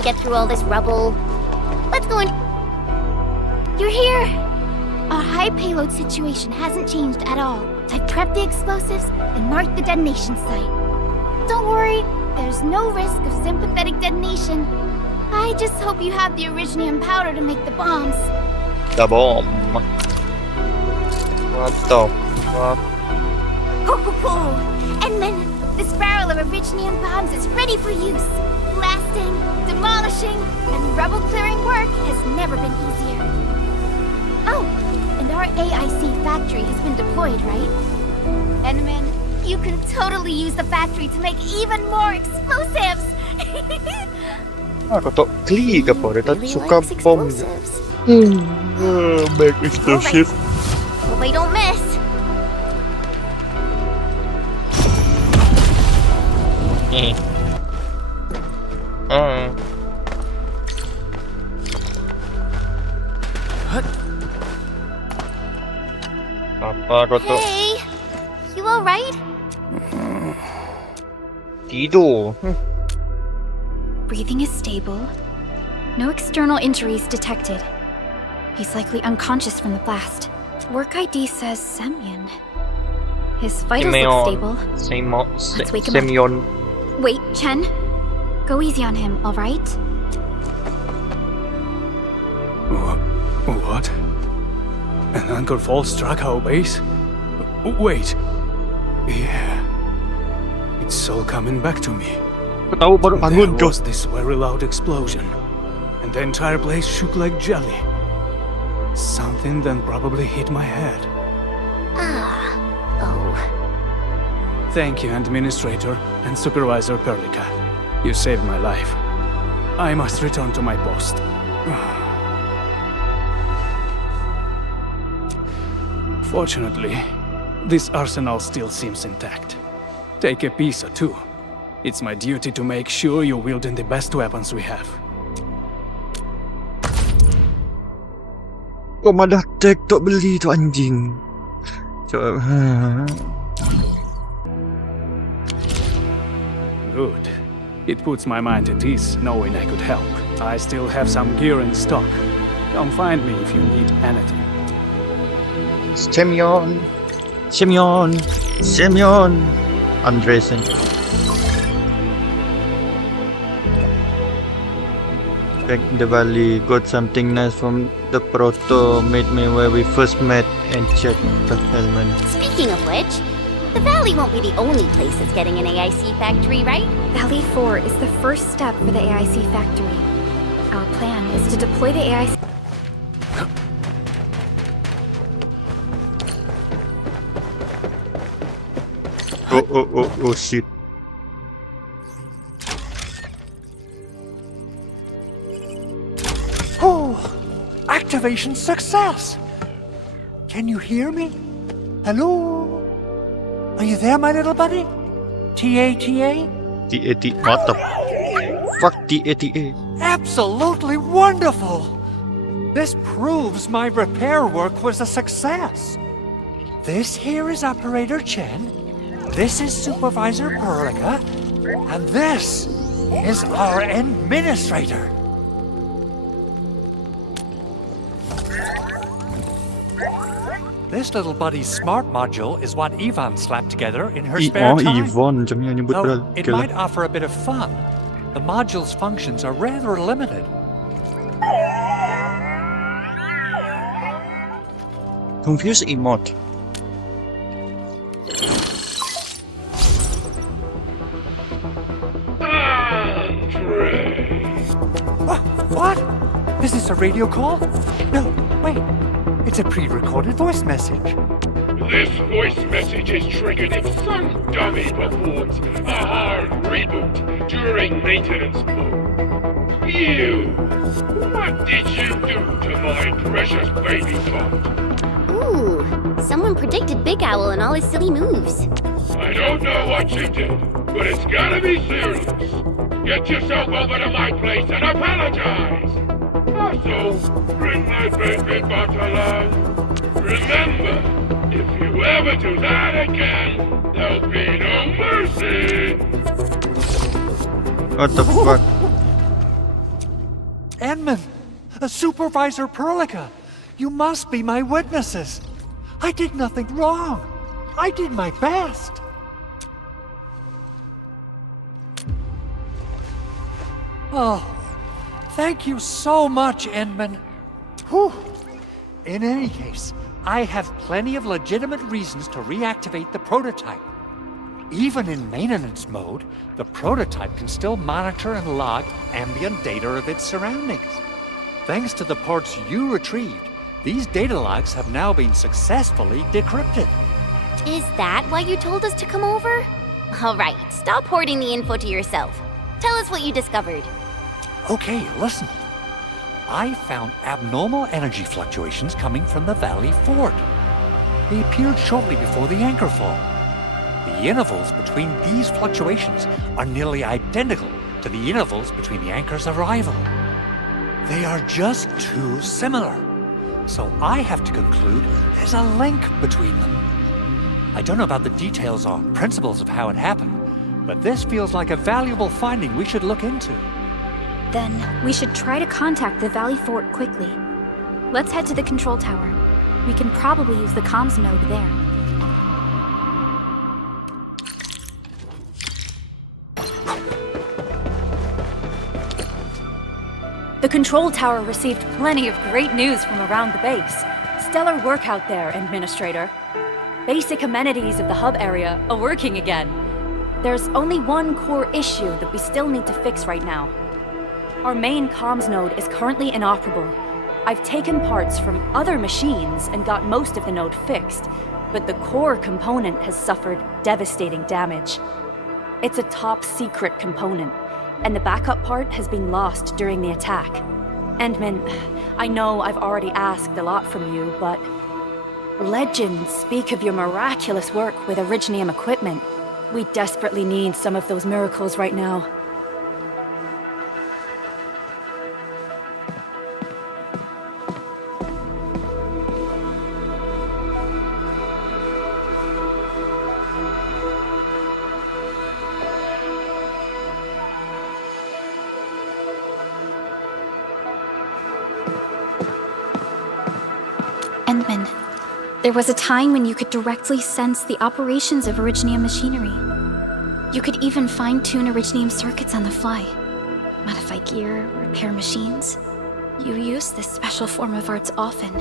can get through all this rubble. Let's go in. You're here! Our high payload situation hasn't changed at all. I've prepped the explosives and marked the detonation site. Don't worry, there's no risk of sympathetic detonation. I just hope you have the originium powder to make the bombs. The bomb. What the fuck? Ho ho ho! And then this barrel of originium bombs is ready for use. Blasting, demolishing, and rubble clearing work has never been easier. Oh, and our AIC factory has been deployed, right? Enman, you can totally use the factory to make even more explosives! Ako to kli ka po. Ito Really suka likes bomb. explosives. Make explosive. Hope I don't miss. Apa ko to? Hey! You alright? Tido. Breathing is stable. No external injuries detected. He's likely unconscious from the blast. Work ID says Semyon. His vitals look stable. Let's wake him up. Semyon. Wait, Chen. Go easy on him, alright? What? An anchor fall struck our base? Wait. Yeah. It's all coming back to me. Ketawa baru bangun There ko. was this very loud explosion, and the entire place shook like jelly. Something then probably hit my head. Oh. Thank you, Administrator and Supervisor Perlica. You saved my life. I must return to my post. Fortunately, this arsenal still seems intact. Take a piece or two. It's my duty to make sure you're wielding the best weapons we have. Kok madah tag tok beli tu anjing. So, Good. It puts my mind at ease knowing I could help. I still have some gear in stock. Come find me if you need anything. Semyon. Semyon. Semyon. Andresen. Back in the valley, got something nice from the proto made me where we first met and checked the helmet. Speaking of which, the Valley won't be the only place that's getting an AIC factory, right? Valley 4 is the first step for the AIC factory. Our plan is to deploy the AIC... Oh shit. Oh, activation success! Can you hear me? Hello? Are you there, my little buddy? T-A-T-A? T-A-T. What the fuck T-A-T-A? Absolutely wonderful! This proves my repair work was a success. This here is Operator Chen, this is Supervisor Perlica, and this is our Administrator. This little buddy's smart module is what Yvonne slapped together in her spare time. Yvonne, macam ni nyebut Though betul. it might offer a bit of fun, the module's functions are rather limited. Confuse emote. What? Is this a radio call? No, wait. It's a pre-recorded voice message. This voice message is triggered if some dummy performs a hard reboot during maintenance mode. You! What did you do to my precious baby bot? Ooh, someone predicted Big Owl and all his silly moves. I don't know what you did, but it's gotta be serious. Get yourself over to my place and apologize! Also, bring my baby bot along. Remember, if you ever do that again, there'll be no mercy! What the fuck? Inman, Supervisor Perlica, you must be my witnesses. I did nothing wrong. I did my best. Oh, thank you so much, Inman. Whew. In any case, I have plenty of legitimate reasons to reactivate the prototype. Even in maintenance mode, the prototype can still monitor and log ambient data of its surroundings. Thanks to the parts you retrieved, these data logs have now been successfully decrypted. Is that why you told us to come over? All right, stop hoarding the info to yourself. Tell us what you discovered. Okay, listen. I found abnormal energy fluctuations coming from the Valley Fort. They appeared shortly before the anchor fall. The intervals between these fluctuations are nearly identical to the intervals between the anchor's arrival. They are just too similar. So I have to conclude there's a link between them. I don't know about the details or principles of how it happened, but this feels like a valuable finding we should look into. Then we should try to contact the Valley Fort quickly. Let's head to the control tower. We can probably use the comms node there. The control tower received plenty of great news from around the base. Stellar work out there, Administrator. Basic amenities of the hub area are working again. There's only one core issue that we still need to fix right now. Our main comms node is currently inoperable. I've taken parts from other machines and got most of the node fixed, but the core component has suffered devastating damage. It's a top-secret component, and the backup part has been lost during the attack. Endman, I know I've already asked a lot from you, but legends speak of your miraculous work with Originium equipment. We desperately need some of those miracles right now. Endman, there was a time when you could directly sense the operations of Originium machinery. You could even fine-tune Originium circuits on the fly, modify gear, repair machines. You use this special form of arts often.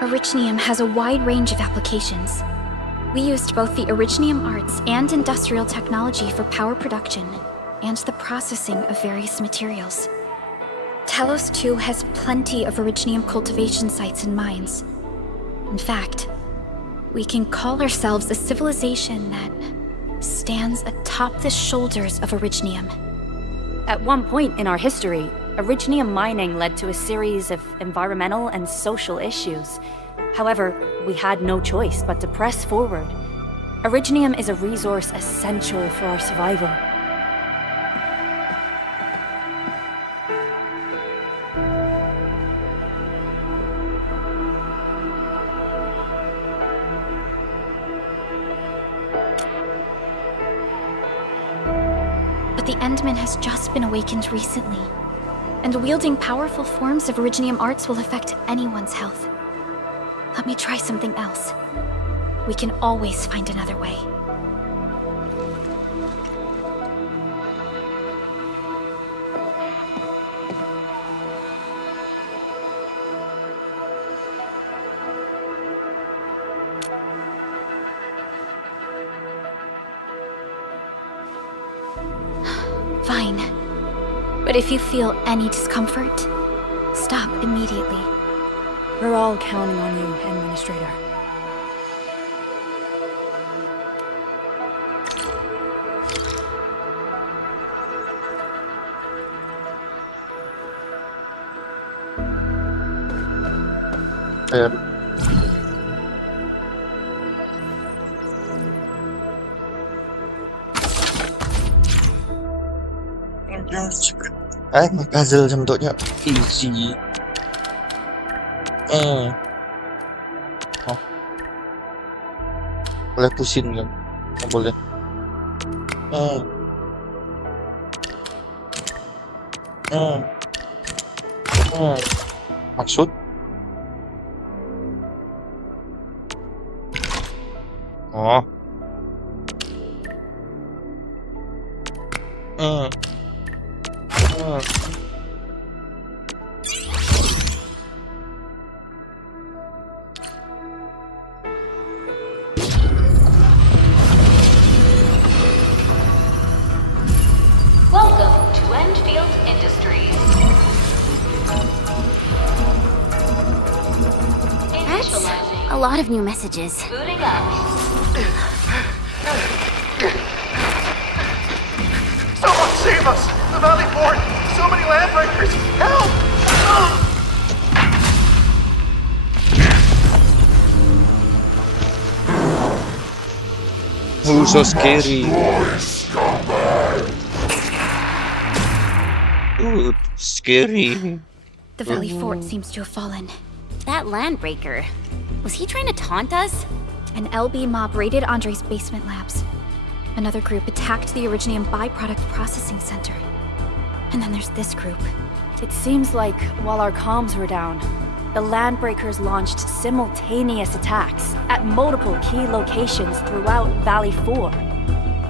Originium has a wide range of applications. We used both the Originium arts and industrial technology for power production and the processing of various materials. Talos 2 has plenty of Originium cultivation sites and mines. In fact, we can call ourselves a civilization that stands atop the shoulders of Originium. At one point in our history, Originium mining led to a series of environmental and social issues. However, we had no choice but to press forward. Originium is a resource essential for our survival. But the Endman has just been awakened recently, and wielding powerful forms of Originium arts will affect anyone's health. Let me try something else. We can always find another way. Fine. But if you feel any discomfort, stop immediately. We're all counting on you, Administrator. Puzzle bentuknya easy. Oh. Boleh pusing nggak? Oh, boleh. Maksud? Oh. Welcome to Endfield Industries. That's a lot of new messages. Booting up. Someone save us! The Valley Fort! So many landbreakers! Help! Oh, so scary. Ooh, scary. The Valley Fort seems to have fallen. That landbreaker. Was he trying to taunt us? An LB mob raided Andre's basement labs. Another group attacked the Originium byproduct processing center. And then there's this group. It seems like while our comms were down, the Landbreakers launched simultaneous attacks at multiple key locations throughout Valley 4.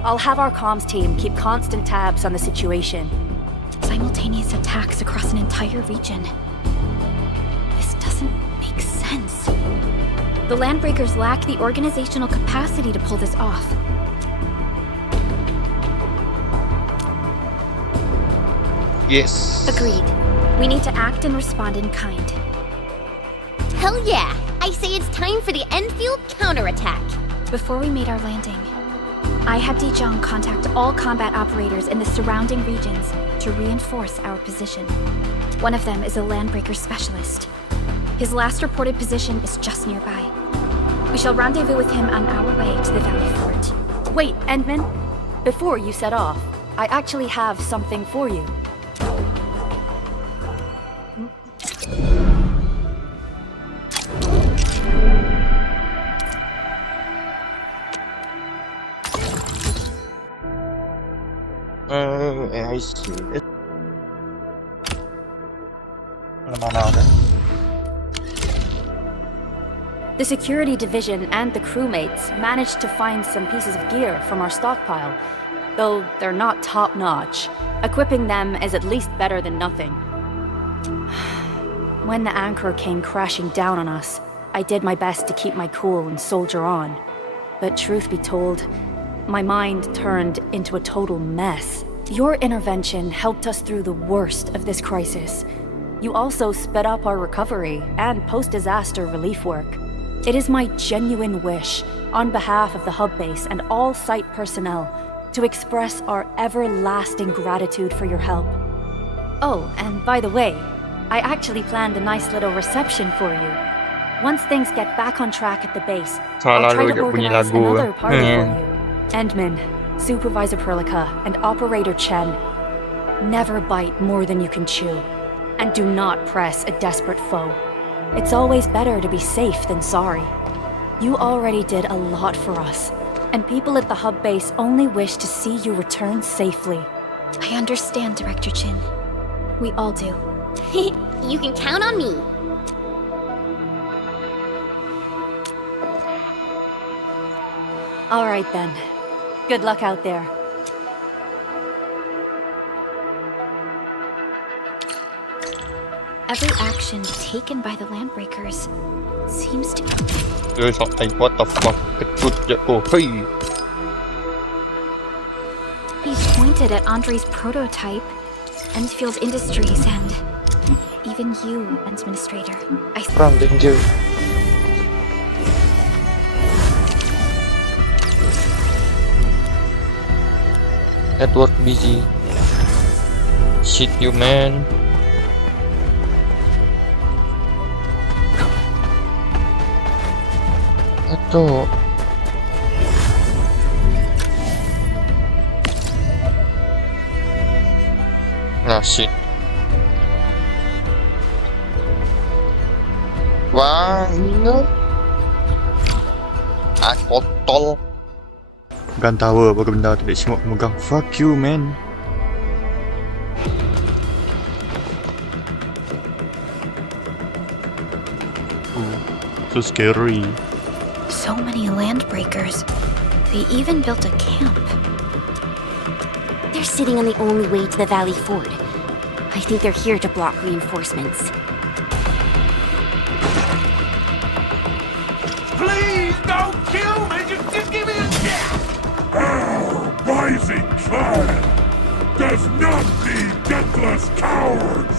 I'll have our comms team keep constant tabs on the situation. Simultaneous attacks across an entire region. This doesn't make sense. The Landbreakers lack the organizational capacity to pull this off. Yes. Agreed. We need to act and respond in kind. Hell yeah! I say it's time for the Endfield counterattack. Before we made our landing, I had Dijong contact all combat operators in the surrounding regions to reinforce our position. One of them is a Landbreaker specialist. His last reported position is just nearby. We shall rendezvous with him on our way to the Valley Fort. Wait, Endman, before you set off, I actually have something for you. I see it. Mana ada? The security division and the crewmates managed to find some pieces of gear from our stockpile, though they're not top-notch. Equipping them is at least better than nothing. When the anchor came crashing down on us, I did my best to keep my cool and soldier on. But truth be told, my mind turned into a total mess. Your intervention helped us through the worst of this crisis. You also sped up our recovery and post-disaster relief work. It is my genuine wish, on behalf of the hub base and all site personnel, to express our everlasting gratitude for your help. Oh, and by the way, I actually planned a nice little reception for you. Once things get back on track at the base, I'll try to organize another party for you. Endman, Supervisor Perlica, and Operator Chen, never bite more than you can chew. And do not press a desperate foe. It's always better to be safe than sorry. You already did a lot for us, and people at the hub base only wish to see you return safely. I understand, Director Chin. We all do. You can count on me. All right then. Good luck out there. Every action taken by the Landbreakers seems to... What the fuck? Oh, hey! be pointed at Andre's prototype, Endfield Industries, and even you, Administrator. From danger. Network busy. Shit you, man. Ito. Ah, shit. Wah, no. Ah, kotor. kontol. Gun tower apa benda tu dia semua megang. Fuck you man. So scary. So many landbreakers. They even built a camp. They're sitting on the only way to the Valley Ford. I think they're here to block reinforcements. Please don't kill me! Just give me a chance! Our rising clan does not need deathless cowards!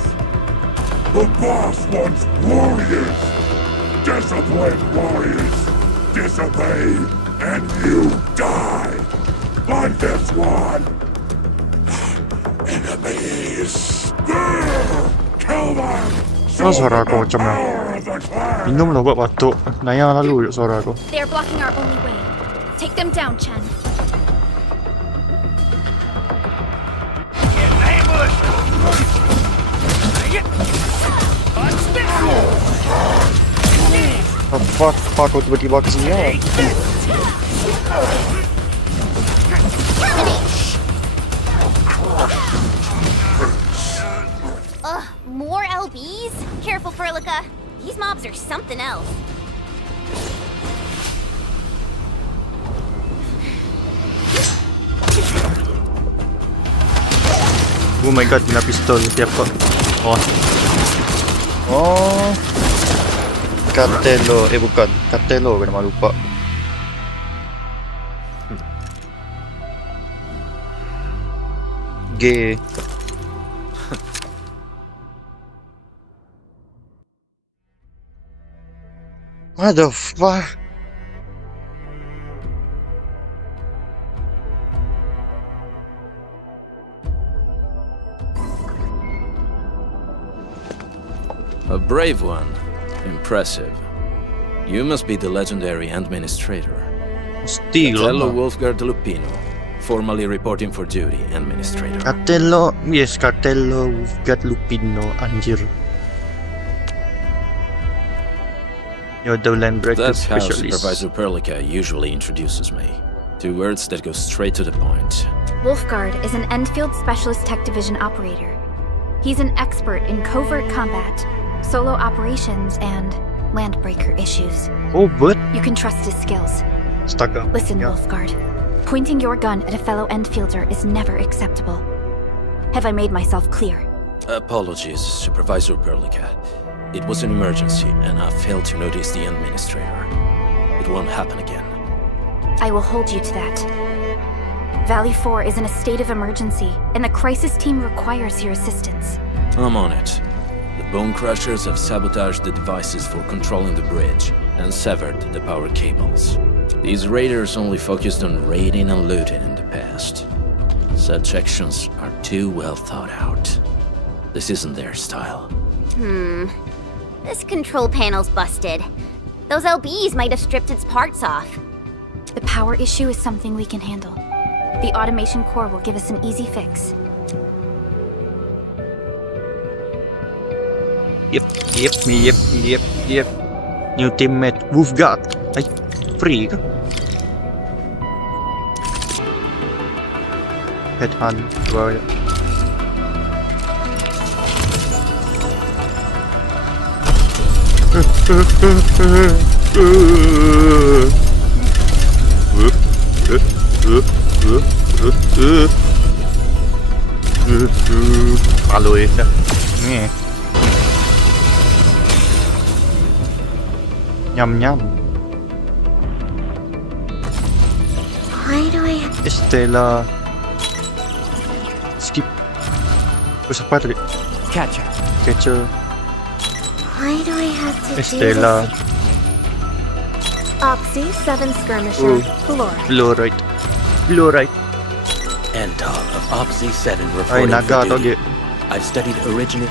The boss wants warriors! Disciplined warriors! Disobey, and you die! Like this one! Enemies! There! Kill them! Kenapa suara aku macam ni? Minum lah buat batuk. Naya lalu suara aku. They're blocking our only way. Take them down, Chen. Oh fuck, aku tiba-tiba ke sini ya. More LBs? Careful, Furlica. These mobs are something else. Oh my god, kena pistol setiap kau. Oh. Cartello, bukan. Cartello, kena lupa. G. What the fuck? A brave one. Impressive. You must be the legendary Administrator. Cartello Wolfgard Lupino, formally reporting for duty, Administrator. Cartello, yes, Cartello Wolfgard Lupino, anjir. You're the landbreaker That's how specialist. Supervisor Perlica usually introduces me. 2 words that go straight to the point. Wolfgard is an Endfield Specialist Tech Division operator. He's an expert in covert combat, solo operations, and landbreaker issues. Oh, but You can trust his skills. stuck up. Listen, Yeah. Wolfgard. Pointing your gun at a fellow Endfielder is never acceptable. Have I made myself clear? Apologies, Supervisor Perlica. It was an emergency, and I failed to notice the Administrator. It won't happen again. I will hold you to that. Valley 4 is in a state of emergency, and the crisis team requires your assistance. I'm on it. The Bone Crushers have sabotaged the devices for controlling the bridge and severed the power cables. These raiders only focused on raiding and looting in the past. Such actions are too well thought out. This isn't their style. This control panel's busted. Those LBs might have stripped its parts off. The power issue is something we can handle. The automation core will give us an easy fix. Yep. New teammate, Wolfgard. Ay, free ka? Headhunt, diba? Paloy na. Nyam. Why do I... Estela. Skip. Terus apa tadi? Catcher. Why do I have to Estela. Oxy, 7 Skirmisher, Fluorite. Intel of OPSI-7 Ay, reporting naga for duty. toge. I've studied original...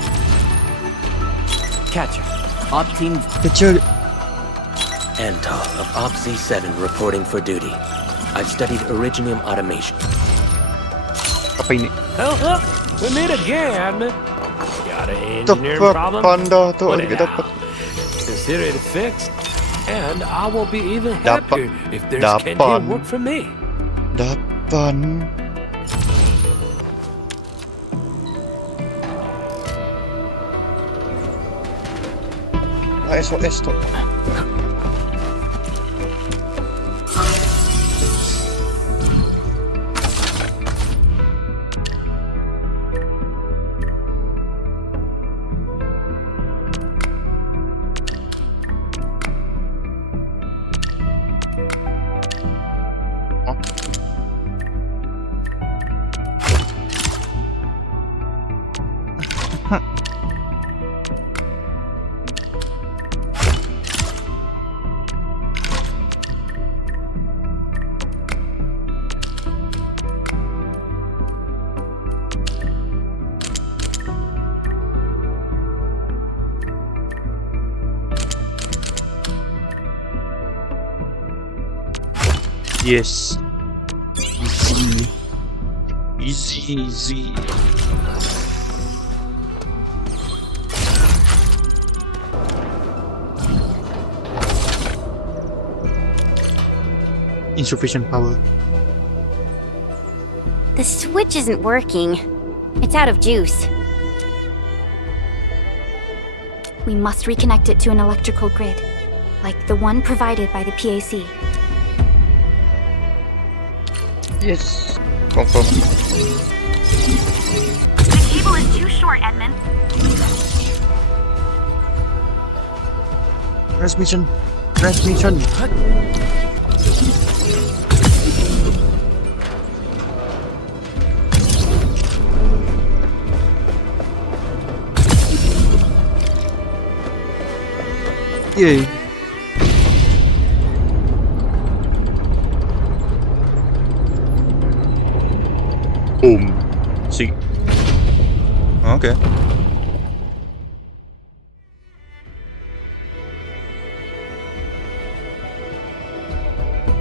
Op team... Catcher. Intel of OPSI-7 reporting for duty. I've studied Originium automation. Apa ini? Oh, we meet again. Got an engineering Tepat problem? panda tu Put it kita out. dapat. Consider it fixed. And I will be even happier if there's Dapan. canteen work for me. Dapan. SOS tuh. Yes. Easy. Insufficient power. The switch isn't working. It's out of juice. We must reconnect it to an electrical grid, like the one provided by the PAC. Yes. Confirm. The cable is too short, Edmund. Transmission. Yay. Boom. See. Okay.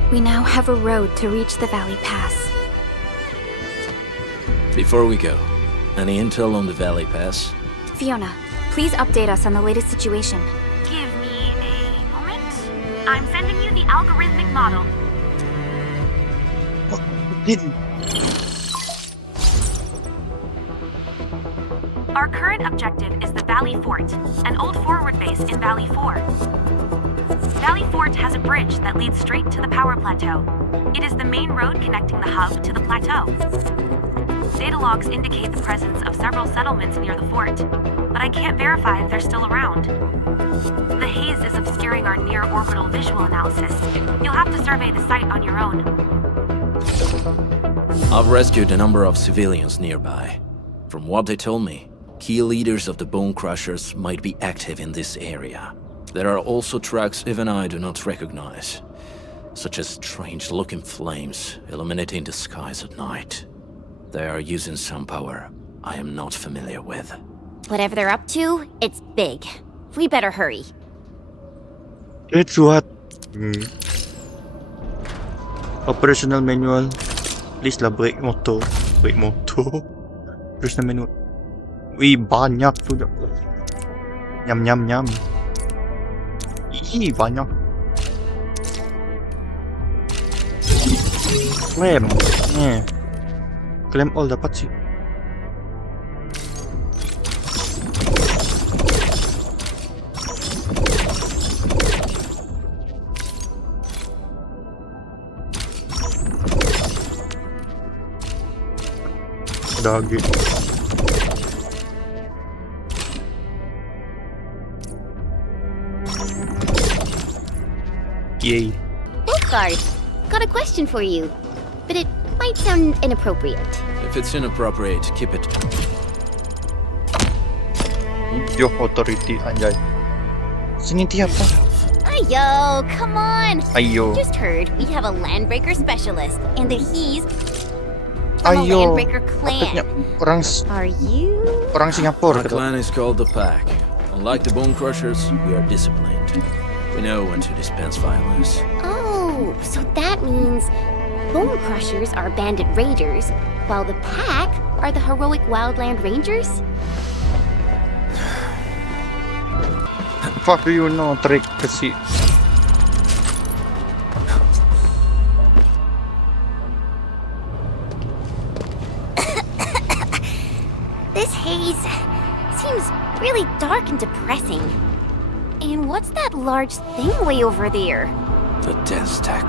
We now have a road to reach the Valley Pass. Before we go, any intel on the Valley Pass? Fiona, please update us on the latest situation. Give me a moment. I'm sending you the algorithmic model. Our current objective is the Valley Fort, an old forward base in Valley 4. Valley Fort has a bridge that leads straight to the power plateau. It is the main road connecting the hub to the plateau. Data logs indicate the presence of several settlements near the fort, but I can't verify if they're still around. The haze is obscuring our near-orbital visual analysis. You'll have to survey the site on your own. I've rescued a number of civilians nearby. From what they told me, key leaders of the Bone Crushers might be active in this area. There are also tracks even I do not recognize, such as strange-looking flames illuminating the skies at night. They are using some power I am not familiar with. Whatever they're up to, it's big. We better hurry. It's what? Operational manual. Please lah brake motor. Operational manual. Wih, banyak tuh. Nyam. Ih, banyak. Claim. Claim all dapat sih. Dagi. Yay. Guard, got a question for you, but it might sound inappropriate. If it's inappropriate, keep it. Your authority, anjay. Sini apa? Ayo, come on. Ayo. Just heard we have a landbreaker specialist, and that he's from a Ayo. landbreaker clan. Orang Are you? orang Singapura. Our clan is called the Pack. Unlike the Bone Crushers, we are disciplined. We know when to dispense violence. Oh, so that means Bone Crushers are bandit raiders, while the Pack are the heroic wildland rangers? Fuck do you know, trick kasi. This haze seems really dark and depressing. And what's that large thing way over there? The dense stack.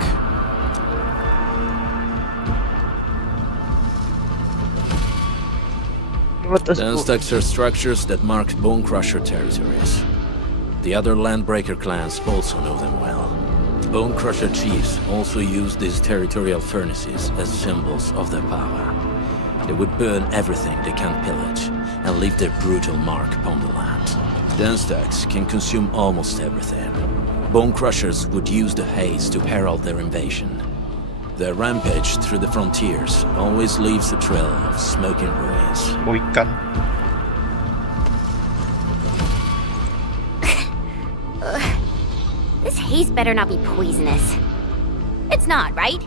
Dense stacks are structures that mark Bone Crusher territories. The other Landbreaker clans also know them well. Bone Crusher chiefs also use these territorial furnaces as symbols of their power. They would burn everything they can't pillage and leave their brutal mark upon the land. Dense stacks can consume almost everything. Bone Crushers would use the haze to herald their invasion. Their rampage through the frontiers always leaves a trail of smoking ruins. This haze better not be poisonous. It's not, right?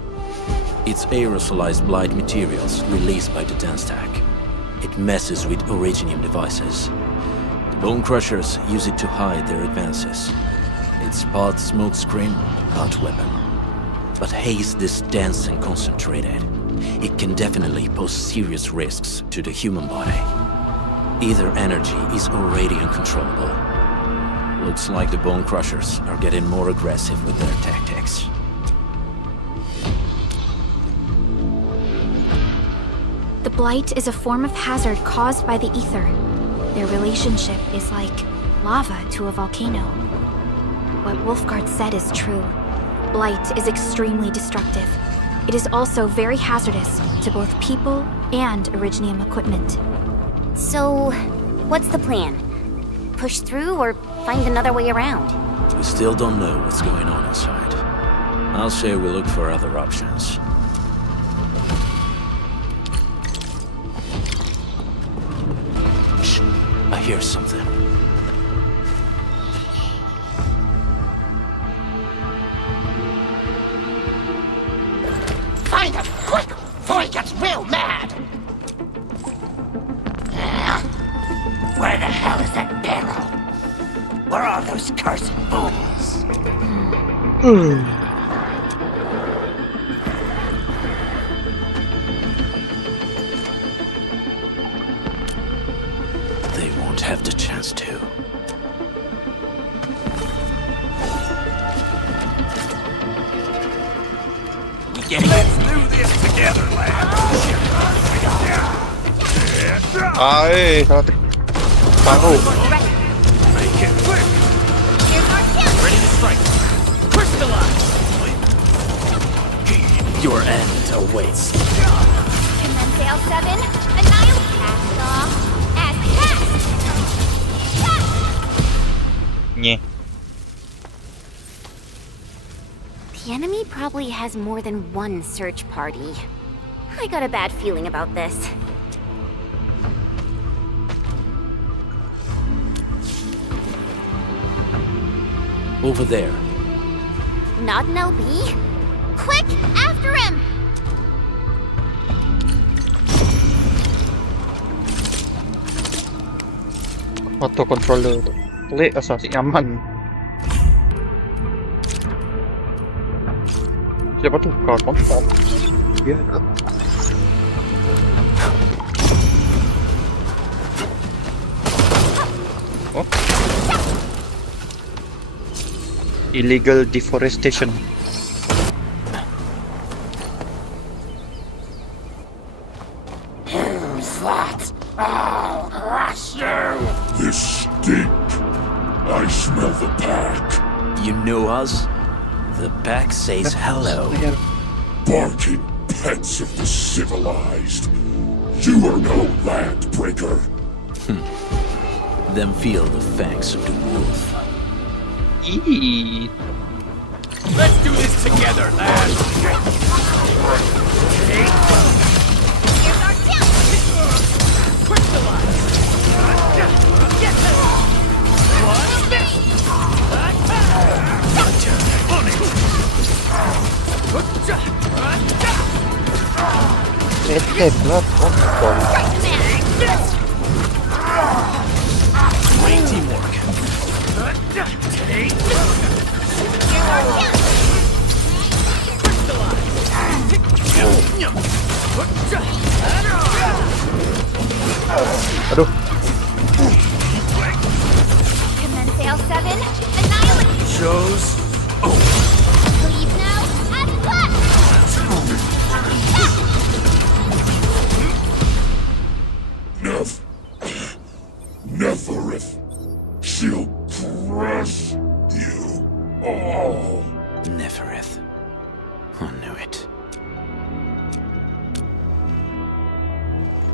It's aerosolized blight materials released by the dense stack. It messes with Originium devices. The Bone Crushers use it to hide their advances. It's part smokescreen, part weapon. But haze this dense and concentrated, it can definitely pose serious risks to the human body. Either energy is already uncontrollable. Looks like the Bone Crushers are getting more aggressive with their tactics. The blight is a form of hazard caused by the ether. Their relationship is like lava to a volcano. What Wolfguard said is true. Blight is extremely destructive. It is also very hazardous to both people and Originium equipment. So, what's the plan? Push through or find another way around? We still don't know what's going on inside. I'll say we look for other options. Shh, I hear something. Find him, quick, before he gets real mad! Where the hell is that barrel? Where are those cursed fools? They won't have the chance to. Let's do this together, lad. Make it quick. Ready to strike. Crystallize. Your end awaits. And then Sail 7, annihilate cast off as cast! Yeah. The enemy probably has more than one search party. I got a bad feeling about this. Over there. Not an LB? Quick, after him! Auto controller tu. Klik asal si nyaman. Siapa tu? Kau kontrol. Biar tak. Oh. Illegal deforestation. Who's that? I'll crush you! This stink. I smell the pack. You know us? The pack says hello. Barking pets of the civilized. You are no landbreaker. Then feel the fangs of the wolf. Eee. Let's do this together, lad. Crystallize. Get him. What's this? On it. Headlock kontrol. Great teamwork. Aduh. Commence L7. Annihilate. Shows. Leave now. As planned. Nefarith. She'll crush you all. Nefarith. I knew it.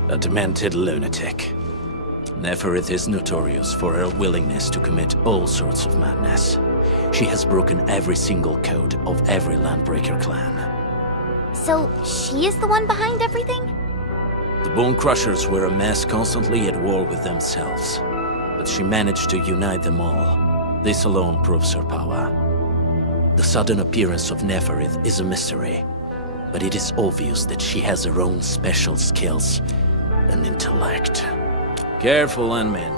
A demented lunatic. Nefarith is notorious for her willingness to commit all sorts of madness. She has broken every single code of every Landbreaker clan. So, she is the one behind everything? The Bone Crushers were a mess constantly at war with themselves. But she managed to unite them all. This alone proves her power. The sudden appearance of Nefarith is a mystery, but it is obvious that she has her own special skills and intellect. Careful, Landmen.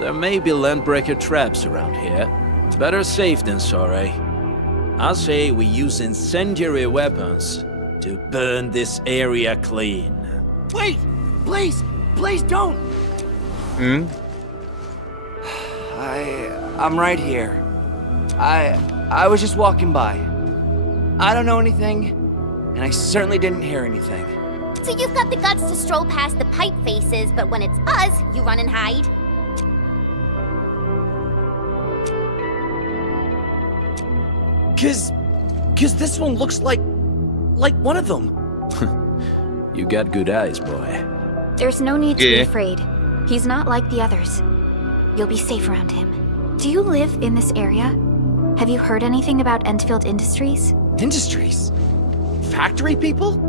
There may be Landbreaker traps around here. Better safe than sorry. I say we use incendiary weapons to burn this area clean. Wait! Please! Please don't! I'm right here. I was just walking by. I don't know anything, and I certainly didn't hear anything. So you've got the guts to stroll past the pipe faces, but when it's us, you run and hide? Cause this one looks like one of them. You got good eyes, boy. There's no need to be afraid. He's not like the others. You'll be safe around him. Do you live in this area? Have you heard anything about Endfield Industries? Industries? Factory people?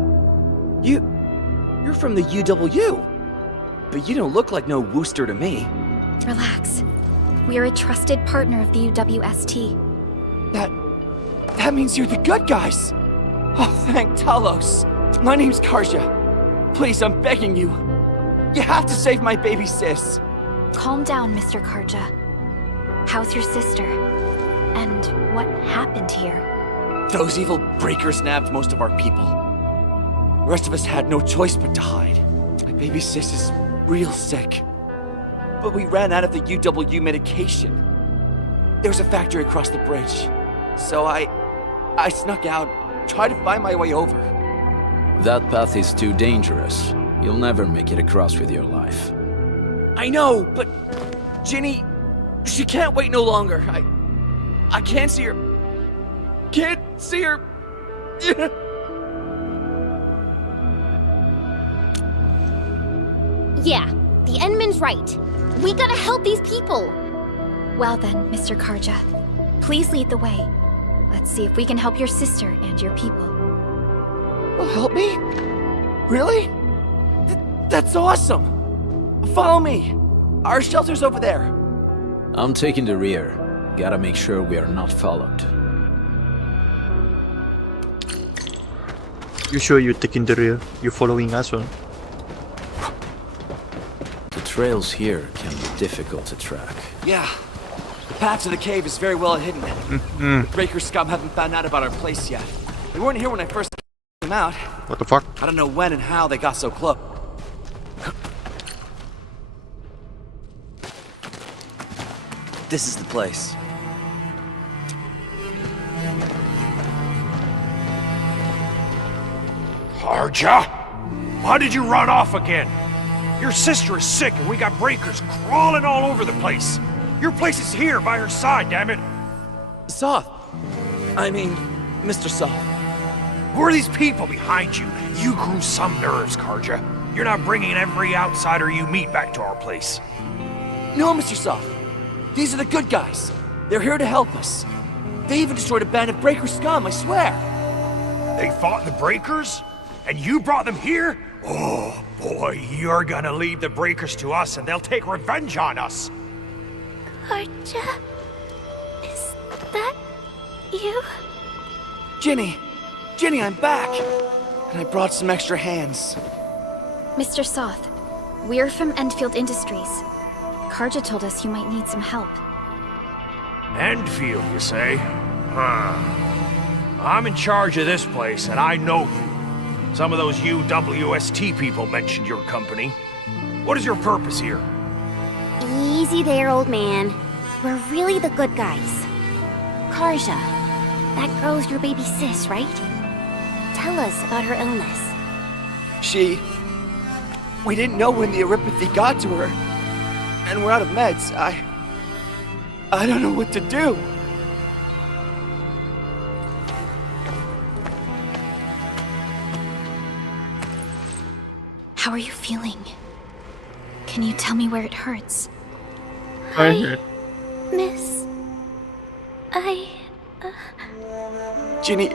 You're from the UW. But you don't look like no Wooster to me. Relax. We're a trusted partner of the UWST. That means you're the good guys. Oh, thank Talos. My name's Karja. Please, I'm begging you. You have to save my baby sis. Calm down, Mr. Karja. How's your sister? And what happened here? Those evil breakers nabbed most of our people. The rest of us had no choice but to hide. My baby sis is real sick. But we ran out of the UW medication. There was a factory across the bridge. So I snuck out, tried to find my way over. That path is too dangerous. You'll never make it across with your life. I know, but Ginny, she can't wait no longer. I can't see her. Can't see her. Yeah, the Endman's right. We gotta help these people. Well then, Mr. Karja, please lead the way. Let's see if we can help your sister and your people. Will help me? Really? That's awesome! Follow me! Our shelter's over there. I'm taking the rear. Gotta make sure we are not followed. You sure you're taking the rear? You're following us on? The trails here can be difficult to track. Yeah. The path to the cave is very well hidden. The Breaker scum haven't found out about our place yet. They weren't here when I first came out. What the fuck? I don't know when and how they got so close. This is the place. Karja? Why did you run off again? Your sister is sick and we got breakers crawling all over the place. Your place is here by her side, damn it. Soth. I mean, Mr. Soth. Who are these people behind you? You grew some nerves, Karja. You're not bringing every outsider you meet back to our place. No, Mr. Soth. These are the good guys. They're here to help us. They even destroyed a band of Breaker scum, I swear. They fought the breakers? And you brought them here? Oh, boy, you're gonna leave the breakers to us and they'll take revenge on us. Karja? Is that you? Ginny! Ginny, I'm back! And I brought some extra hands. Mr. Soth, we're from Endfield Industries. Karja told us you might need some help. Endfield, you say? Huh. I'm in charge of this place, and I know you. Some of those UWST people mentioned your company. What is your purpose here? Easy there, old man. We're really the good guys. Karja, that girl's your baby sis, right? Tell us about her illness. We didn't know when the Aripathy got to her. And we're out of meds. I don't know what to do. How are you feeling? Can you tell me where it hurts? Miss... Ginny,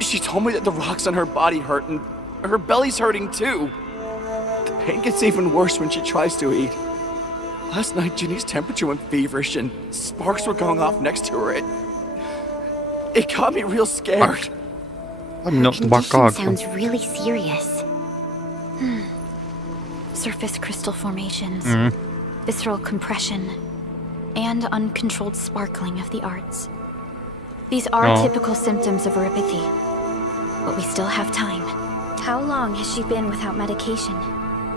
she told me that the rocks on her body hurt and her belly's hurting too. The pain gets even worse when she tries to eat. Last night, Ginny's temperature went feverish and sparks were going off next to her. It got me real scared. Her condition sounds really serious. Surface crystal formations, visceral compression, and uncontrolled sparkling of the arts. These are typical symptoms of Aripathy, but we still have time. How long has she been without medication?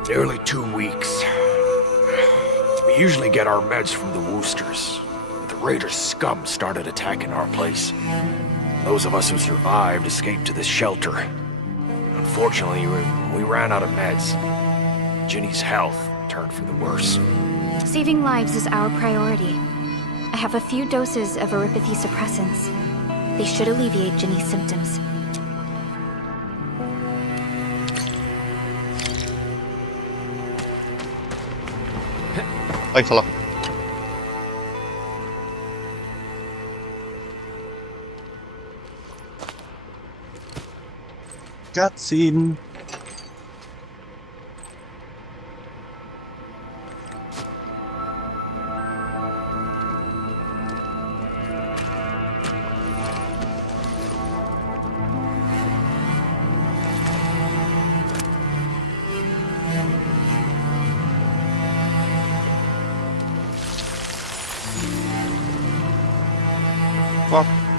Nearly 2 weeks. We usually get our meds from the Woosters, but the Raiders' scum started attacking our place. Those of us who survived escaped to this shelter. Unfortunately, we ran out of meds. Ginny's health turned for the worse. Saving lives is our priority. I have a few doses of Aripathy suppressants. They should alleviate Ginny's symptoms. Ay, salah. Cutscene.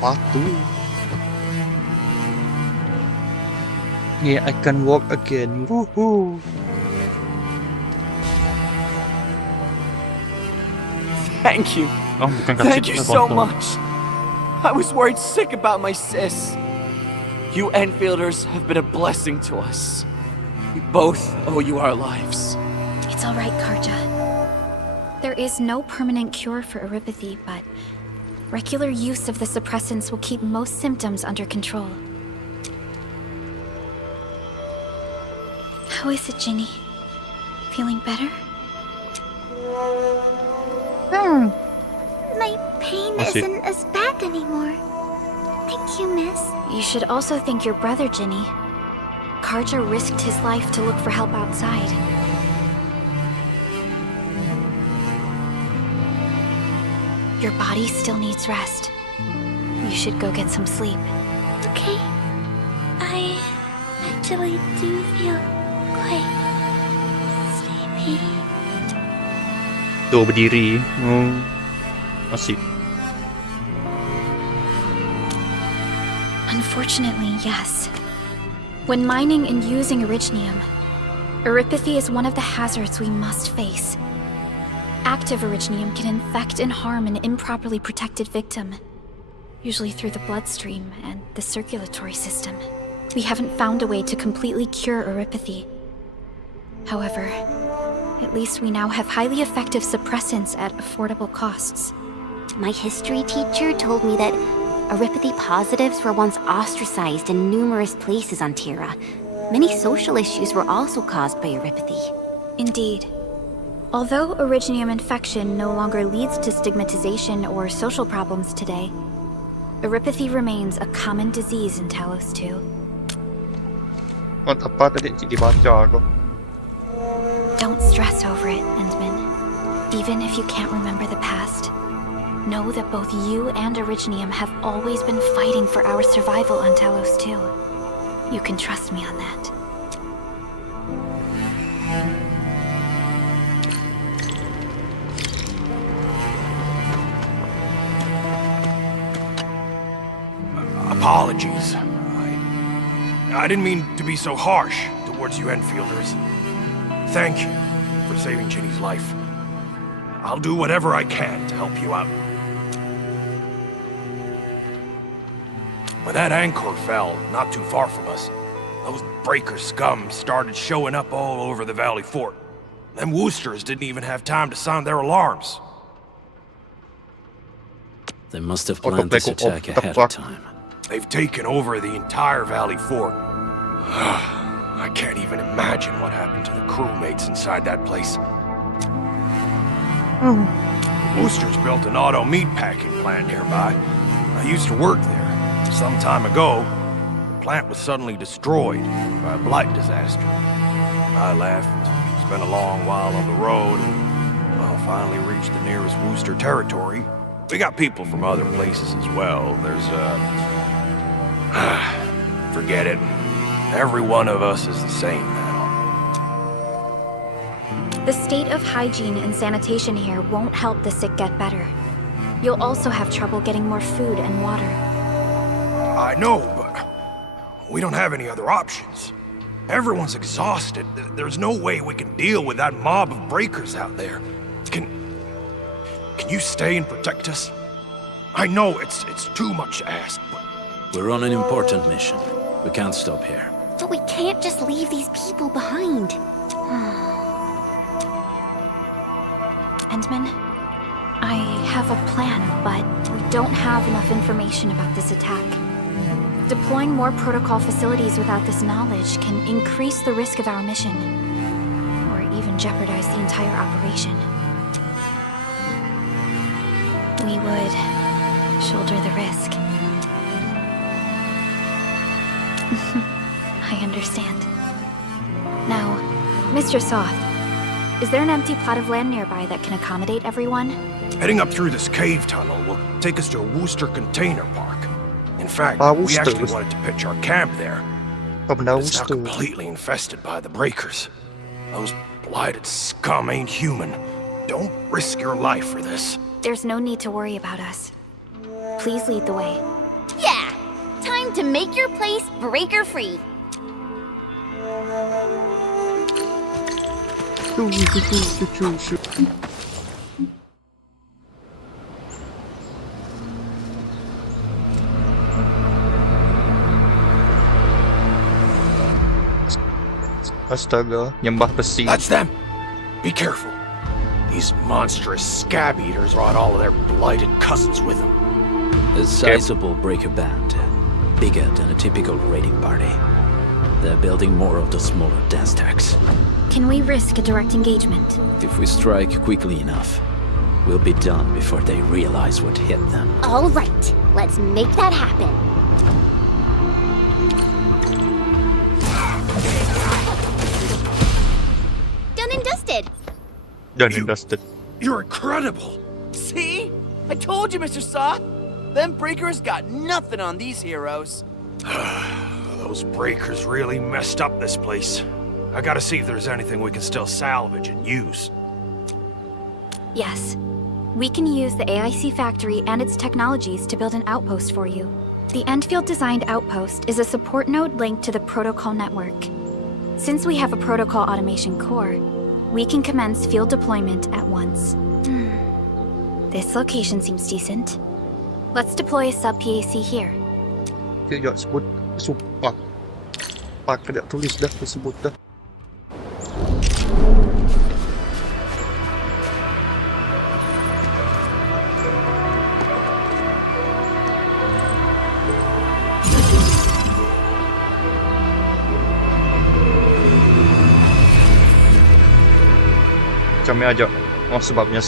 Patu. Yeah, I can walk again. Woohoo! Thank you. Thank you so much. I was worried sick about my sis. You Enfielders have been a blessing to us. We both owe you our lives. It's all right, Karja. There is no permanent cure for Aripathy, but regular use of the suppressants will keep most symptoms under control. How is it, Ginny? Feeling better? My pain isn't as bad anymore. Thank you, miss. You should also thank your brother, Ginny. Karja risked his life to look for help outside. Your body still needs rest. You should go get some sleep. Okay. I actually do feel quite sleepy. Tuh berdiri. Masih. Unfortunately, yes. When mining and using Originium, Aripathy is one of the hazards we must face. Active Originium can infect and harm an improperly protected victim, usually through the bloodstream and the circulatory system. We haven't found a way to completely cure Aripathy. However, at least we now have highly effective suppressants at affordable costs. My history teacher told me that Aripathy positives were once ostracized in numerous places on Terra. Many social issues were also caused by Aripathy. Indeed. Although Originium infection no longer leads to stigmatization or social problems today, Aripathy remains a common disease in Talos 2. Apa tadi dibaca aku? Don't stress over it, Endman. Even if you can't remember the past, know that both you and Originium have always been fighting for our survival on Talos 2. You can trust me on that. Apologies. I didn't mean to be so harsh towards you Enfielders. Thank you for saving Ginny's life. I'll do whatever I can to help you out. When that anchor fell, not too far from us, those breaker scum started showing up all over the Valley Fort. Them Woosters didn't even have time to sound their alarms. They must have planned this attack ahead of time. They've taken over the entire Valley Fort. I can't even imagine what happened to the crewmates inside that place. The Woosters built an auto meatpacking plant nearby. I used to work there. Some time ago, the plant was suddenly destroyed by a blight disaster. I left, spent a long while on the road, and, well, finally reached the nearest Wooster territory. We got people from other places as well. There's, forget it. Every one of us is the same now. The state of hygiene and sanitation here won't help the sick get better. You'll also have trouble getting more food and water. I know, but we don't have any other options. Everyone's exhausted. There's no way we can deal with that mob of breakers out there. Can you stay and protect us? I know it's too much to ask, but... We're on an important mission. We can't stop here. But we can't just leave these people behind. Endman, I have a plan, but we don't have enough information about this attack. Deploying more protocol facilities without this knowledge can increase the risk of our mission, or even jeopardize the entire operation. We would shoulder the risk. I understand. Now, Mr. Soth, is there an empty plot of land nearby that can accommodate everyone? Heading up through this cave tunnel will take us to a Wooster container park. In fact, we actually wanted to pitch our camp there. But it's now completely infested by the breakers. Those blighted scum ain't human. Don't risk your life for this. There's no need to worry about us. Please lead the way. Yeah! Time to make your place breaker-free. Astaga, nyembah besi. That's them! Be careful. These monstrous scab eaters brought all of their blighted cousins with them. A sizable breaker band, bigger than a typical raiding party. They're building more of the smaller dance tags. Can we risk a direct engagement? If we strike quickly enough, we'll be done before they realize what hit them. All right, let's make that happen. Done and dusted. Done and dusted. You're incredible. See? I told you, Mr. Soth. Them breakers got nothing on these heroes. Those breakers really messed up this place. I gotta see if there's anything we can still salvage and use. Yes. We can use the AIC factory and its technologies to build an outpost for you. The Endfield designed outpost is a support node linked to the protocol network. Since we have a protocol automation core, we can commence field deployment at once. This location seems decent. Let's deploy a sub-PAC here. Dia sebut supak. Pak tidak tulis dah, disebut dah. Kami ajak. Oh, sebabnya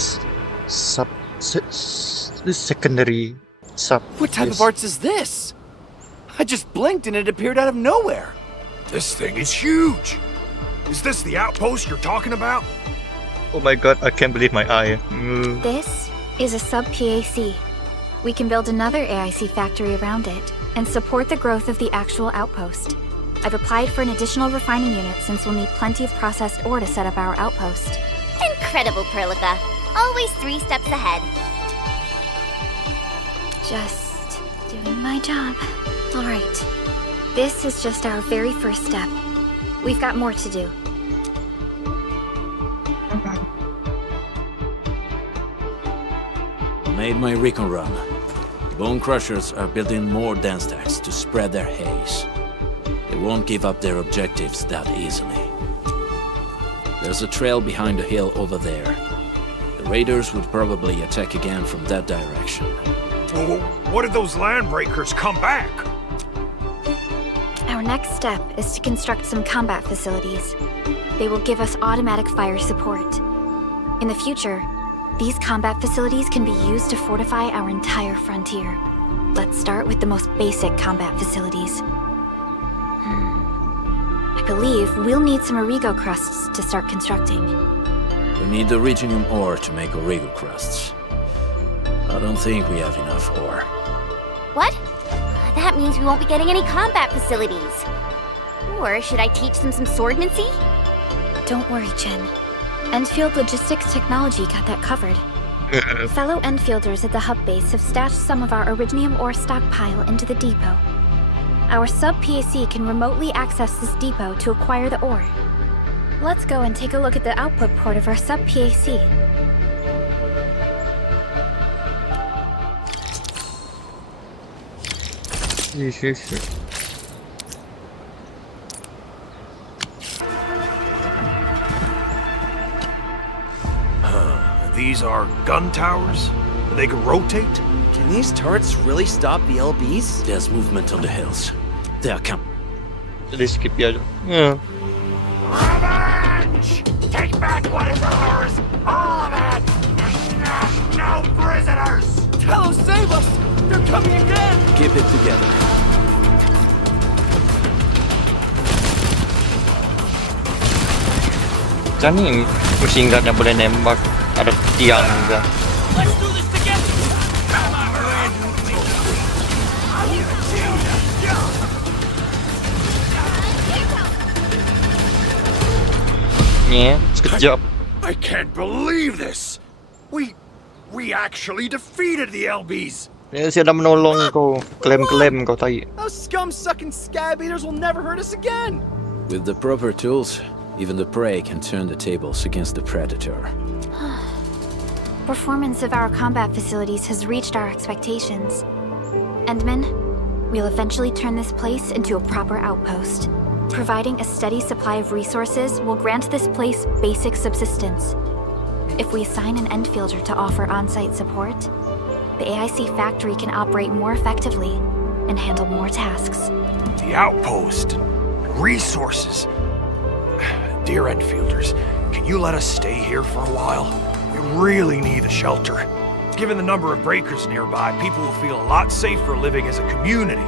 secondary sub. What type of arts is this? I just blinked and it appeared out of nowhere. This thing is huge. Is this the outpost you're talking about? Oh my god, I can't believe my eye. This is a sub-PAC. We can build another AIC factory around it and support the growth of the actual outpost. I've applied for an additional refining unit since we'll need plenty of processed ore to set up our outpost. Incredible, Perlica. Always 3 steps ahead. Just doing my job. All right. This is just our very first step. We've got more to do. Made my recon run. Bone Crushers are building more dance stacks to spread their haze. They won't give up their objectives that easily. There's a trail behind the hill over there. The raiders would probably attack again from that direction. Well, what if those landbreakers come back? Our next step is to construct some combat facilities. They will give us automatic fire support. In the future, these combat facilities can be used to fortify our entire frontier. Let's start with the most basic combat facilities. I believe we'll need some Origo crusts to start constructing. We need the Originium ore to make Origo crusts. I don't think we have enough ore. What? That means we won't be getting any combat facilities. Or should I teach them some swordmancy? Don't worry, Jen. Endfield Logistics Technology got that covered. Fellow Enfielders at the hub base have stashed some of our Originium ore stockpile into the depot. Our sub-PAC can remotely access this depot to acquire the ore. Let's go and take a look at the output port of our sub-PAC. Yes. These are gun towers? They can rotate? Can these turrets really stop the LBs? There's movement on the hills. They are coming. Jadi skip ya. Yeah. Revenge! Take back what is ours! All of it! No prisoners! Talos, save us! They're coming again! Keep it together. Kan ini machine gun yang boleh nembak. Ada tiang juga. Let's do this together! Yeah, sekejap. I can't believe this! We actually defeated the LBs! Dia sudah menolong kau. Klaim-klaim kau tai. Those scum-sucking scab eaters will never hurt us again! With the proper tools, even the prey can turn the tables against the predator. Performance of our combat facilities has reached our expectations. Endman, we'll eventually turn this place into a proper outpost. Providing a steady supply of resources will grant this place basic subsistence. If we assign an Endfielder to offer on-site support, the AIC factory can operate more effectively and handle more tasks. The outpost. Resources. Dear Endfielders, can you let us stay here for a while? We really need a shelter. Given the number of breakers nearby, people will feel a lot safer living as a community.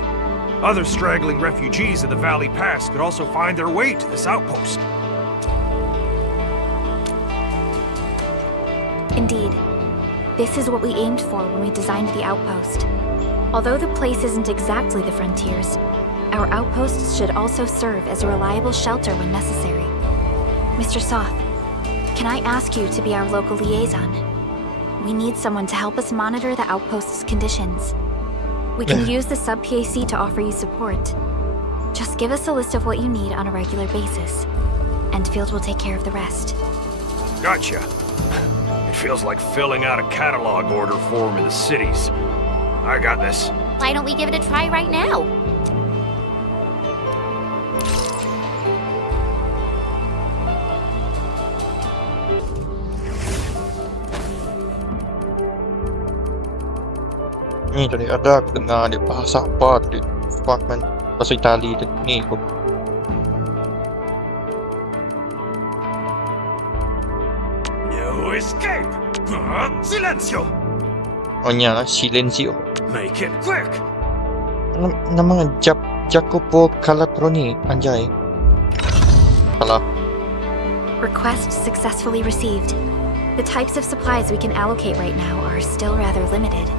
Other straggling refugees of the Valley Pass could also find their way to this outpost. Indeed. This is what we aimed for when we designed the outpost. Although the place isn't exactly the frontiers, our outposts should also serve as a reliable shelter when necessary. Mr. Soth, can I ask you to be our local liaison? We need someone to help us monitor the outpost's conditions. We can use the sub-PAC to offer you support. Just give us a list of what you need on a regular basis. Endfield will take care of the rest. Gotcha. It feels like filling out a catalog order form in the cities. I got this. Why don't we give it a try right now? Ni tadi ada aku dengar dia bahasa apa di fragment bahasa Itali ni kok. No escape! Silenzio! Oh nya, silenzio. Make it quick! Nama Jacopo Calatroni, anjay. Salah. Request successfully received. The types of supplies we can allocate right now are still rather limited,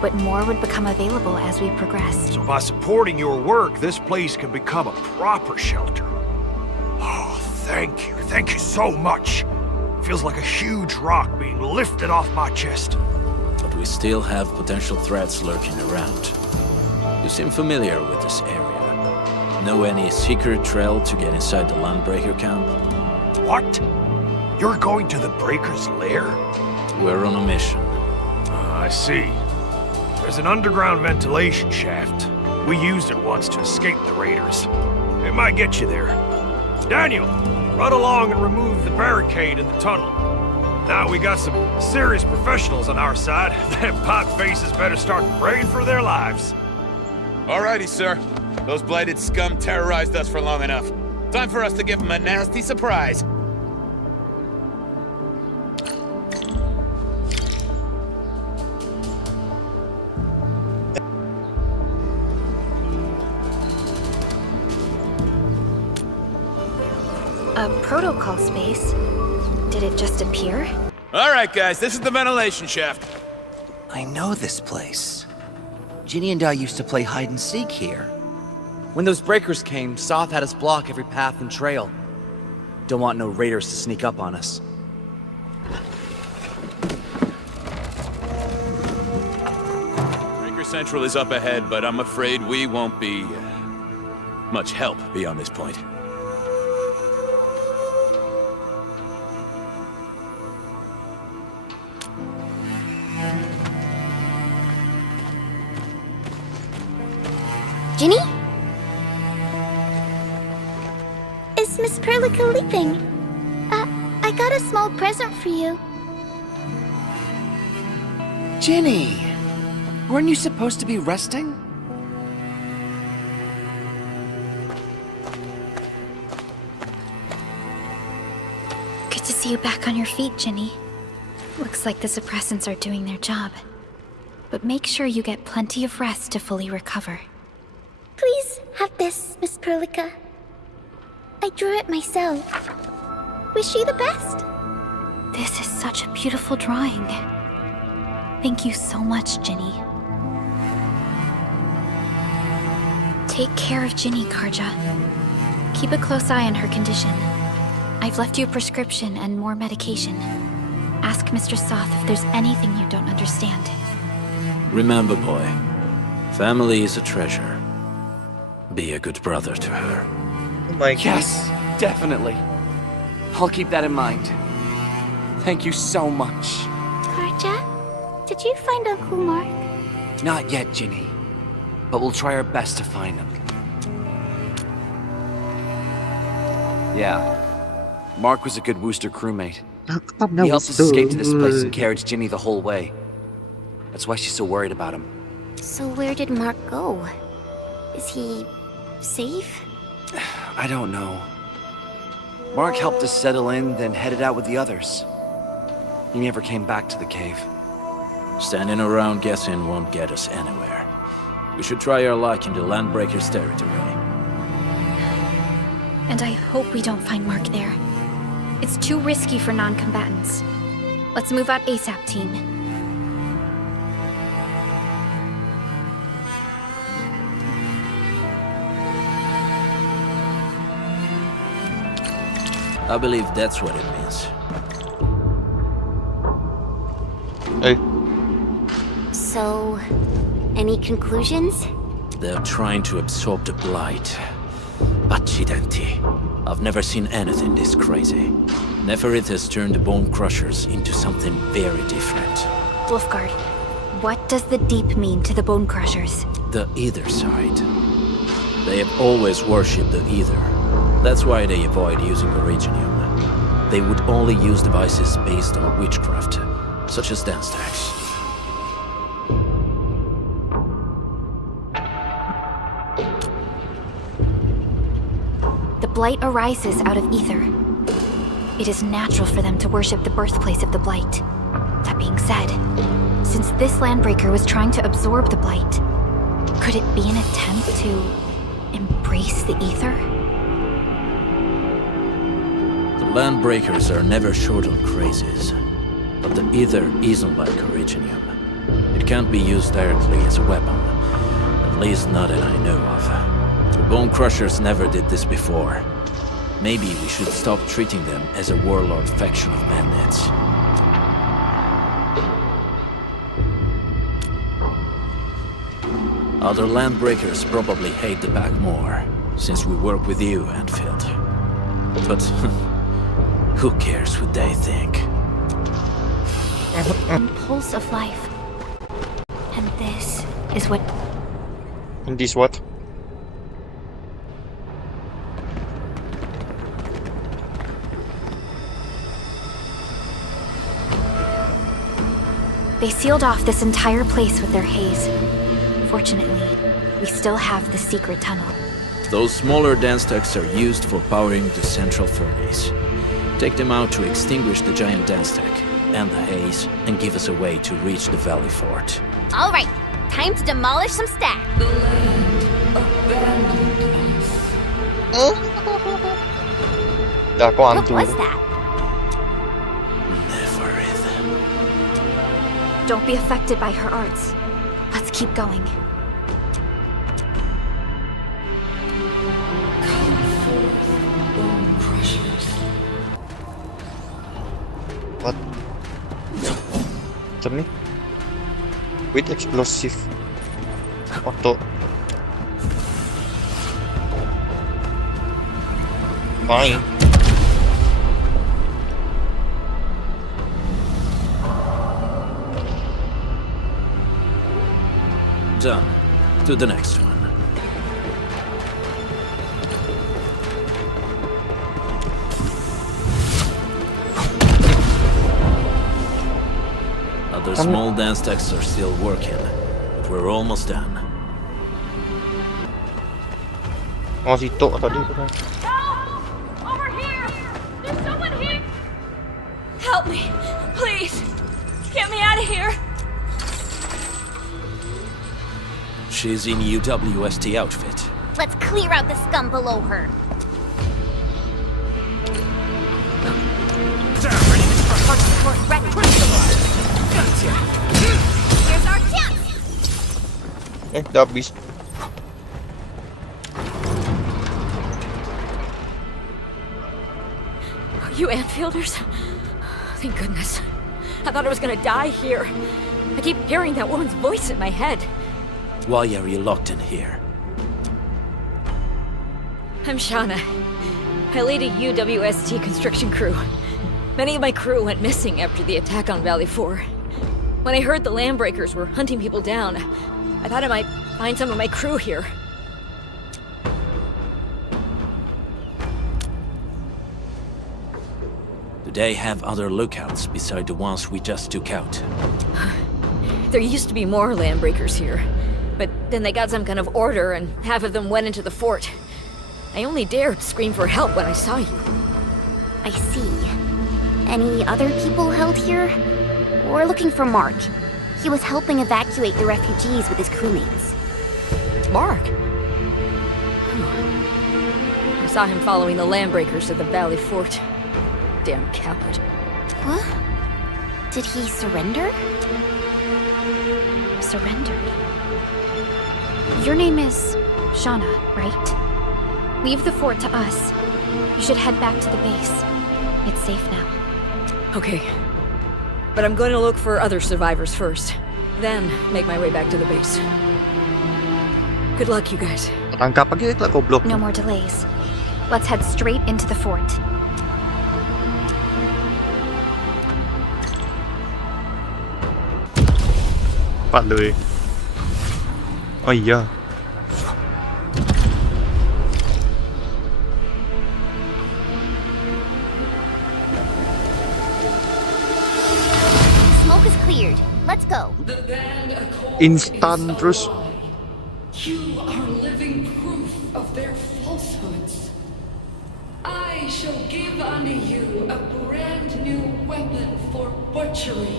but more would become available as we progress. So by supporting your work, this place can become a proper shelter. Oh, thank you so much. Feels like a huge rock being lifted off my chest. But we still have potential threats lurking around. You seem familiar with this area. Know any secret trail to get inside the Landbreaker camp? What? You're going to the Breaker's lair? We're on a mission. I see. There's an underground ventilation shaft. We used it once to escape the raiders. It might get you there. Daniel, run along and remove the barricade in the tunnel. Now we got some serious professionals on our side. Them pot faces better start praying for their lives. Alrighty, sir. Those blighted scum terrorized us for long enough. Time for us to give them a nasty surprise. A protocol space? Did it just appear? Alright, guys, this is the ventilation shaft. I know this place. Ginny and I used to play hide and seek here. When those breakers came, Soth had us block every path and trail. Don't want no raiders to sneak up on us. Breaker Central is up ahead, but I'm afraid we won't be much help beyond this point. Ginny? Is Miss Perlica leaving? I got a small present for you. Ginny! Weren't you supposed to be resting? Good to see you back on your feet, Ginny. Looks like the suppressants are doing their job. But make sure you get plenty of rest to fully recover. Please have this, Miss Perlica. I drew it myself. Wish you the best. This is such a beautiful drawing. Thank you so much, Ginny. Take care of Ginny, Karja. Keep a close eye on her condition. I've left you a prescription and more medication. Ask Mr. Soth if there's anything you don't understand. Remember, boy, family is a treasure. Be a good brother to her. Oh my God. Yes, definitely. I'll keep that in mind. Thank you so much. Karja, did you find Uncle Mark? Not yet, Ginny. But we'll try our best to find him. Yeah. Mark was a good Wooster crewmate. He helped us escape to this place and carried Ginny the whole way. That's why she's so worried about him. So where did Mark go? Is he safe? I don't know. Mark helped us settle in, then headed out with the others. He never came back to the cave. Standing around guessing won't get us anywhere. We should try our luck in the Landbreakers' territory. And I hope we don't find Mark there. It's too risky for non-combatants. Let's move out ASAP, team. I believe that's what it means. Hey. So, any conclusions? They're trying to absorb the blight. Accidenti. I've never seen anything this crazy. Nefarith has turned the Bone Crushers into something very different. Wolfguard, what does the Deep mean to the Bone Crushers? The Ether side. They have always worshipped the Ether. That's why they avoid using Originium. They would only use devices based on witchcraft, such as dance stacks. The Blight arises out of Ether. It is natural for them to worship the birthplace of the Blight. That being said, since this Landbreaker was trying to absorb the Blight, could it be an attempt to embrace the Ether? The Landbreakers are never short on crazes, but the Ether isn't like Originium. It can't be used directly as a weapon, at least not that I know of. The Bone Crushers never did this before. Maybe we should stop treating them as a warlord faction of bandits. Other Landbreakers probably hate the Pack more, since we work with you, Endfield. But Who cares what they think? Pulse of life. And this is what... And this what? They sealed off this entire place with their haze. Fortunately, we still have the secret tunnel. Those smaller dance stacks are used for powering the central furnace. Take them out to extinguish the giant dance stack and the haze, and give us a way to reach the valley fort. All right, time to demolish some stacks. The land abandoned us. What was that? Nefarith. Don't be affected by her arts. Let's keep going. Come forth, bone crushers. What? Macam ni? With explosive auto. Fine. Done. To the next one. Other small dance stacks are still working, but we're almost done. Oh, situ tadi. Over here! There's someone here! Help me, please! Get me out of here! She's in UWST outfit. Let's clear out the scum below her. Here's our chance! Dah habis. You Endfielders? Thank goodness. I thought I was gonna die here. I keep hearing that woman's voice in my head. Why are you locked in here? I'm Shauna. I lead a UWST construction crew. Many of my crew went missing after the attack on Valley 4. When I heard the Landbreakers were hunting people down, I thought I might find some of my crew here. Do they have other lookouts beside the ones we just took out? There used to be more Landbreakers here, but then they got some kind of order and half of them went into the fort. I only dared scream for help when I saw you. I see. Any other people held here? We're looking for Mark. He was helping evacuate the refugees with his crewmates. Mark? I saw him following the Landbreakers to the Valley Fort. Damn coward. What? Did he surrender? Surrendered. Your name is Shauna, right? Leave the fort to us. You should head back to the base. It's safe now. Okay. But I'm going to look for other survivors first. Then make my way back to the base. Good luck, you guys. Tangkap lagi lah goblok. No more delays. Let's head straight into the fort. Cepatเลย. Oh iya. Smoke is cleared. Let's go. Instan terus. You are living proof of their falsehoods. I shall give unto you a brand new weapon for butchery.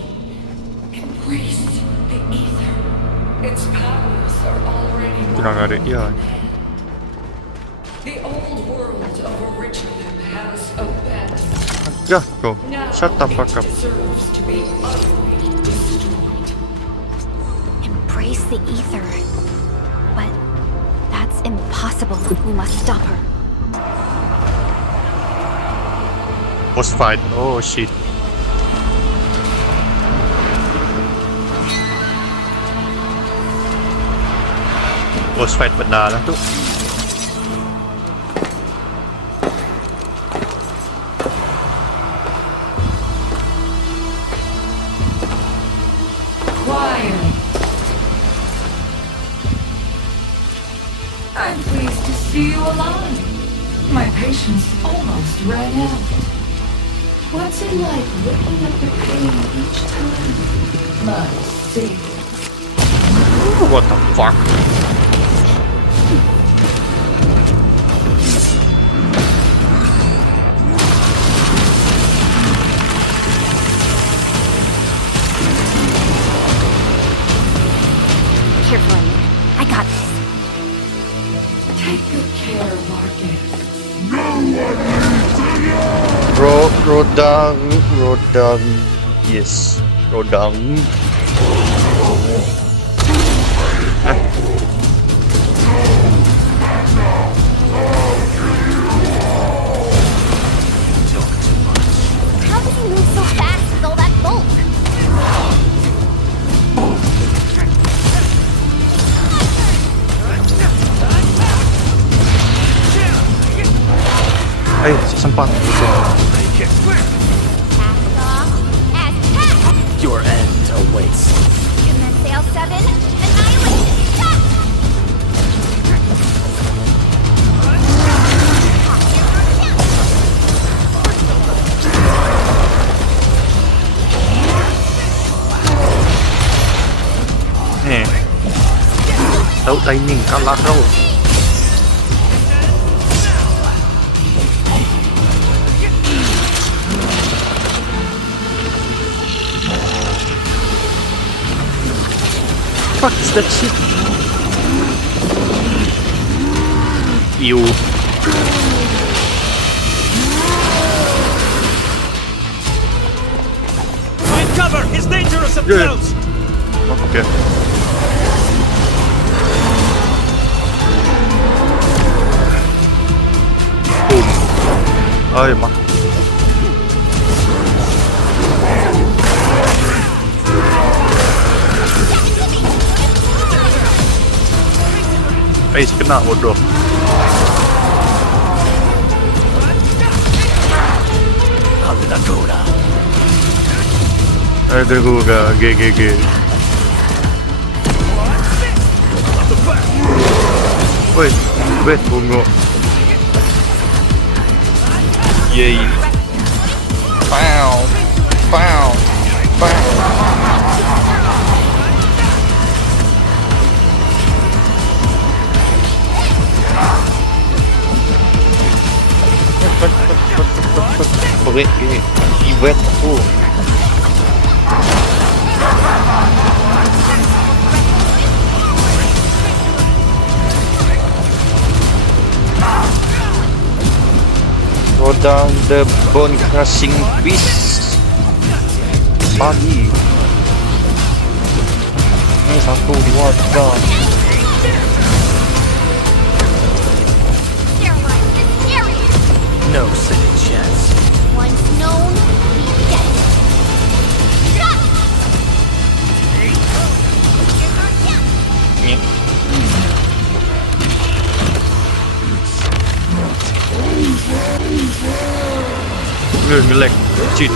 Embrace the ether. Its powers are already Kurang ada ya. The old world of Originum has abandoned. Ya, go. Now Shut the fuck it up. deserves to be utterly destroyed. Embrace the ether. But that's impossible. We must stop her. Boss fight. Oh shit. Boss fight benar lah tu. alive. My patience almost ran out. What's it like whipping up the pain each time? My savior. What the fuck? Careful, I got this. Take good care, Marcus. Rodang. Yes, Rodang. How does he move so fast with all that bulk? Ayo, sempat. Your end awaits. And then sail 7, annihilate! Tahu timing kalah kau. Fuck is that shit? You. Find cover! It's dangerous up close! Okay. Boom. Ay, ma. Face kena bodoh. Agakura, GGG. Wait, bungo. Yay. Pow. Wait, he went full. Go down the bone crushing beast. Pagi. Ini satu dua tiga. No second chance. Once known, be dead. Ngelek, cheat.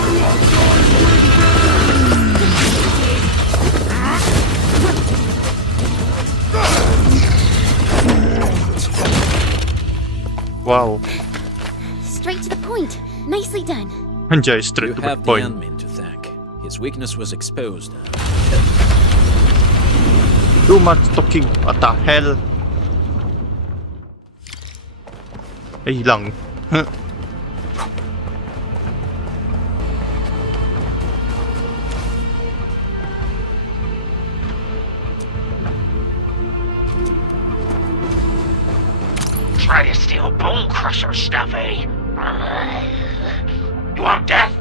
Wow. Straight to the point. Nicely done. Anjay, straight to You the have the point. admin to thank. His weakness was exposed. Too much talking. What the hell? Hilang. Try to steal Bone Crusher stuff, eh? You want death?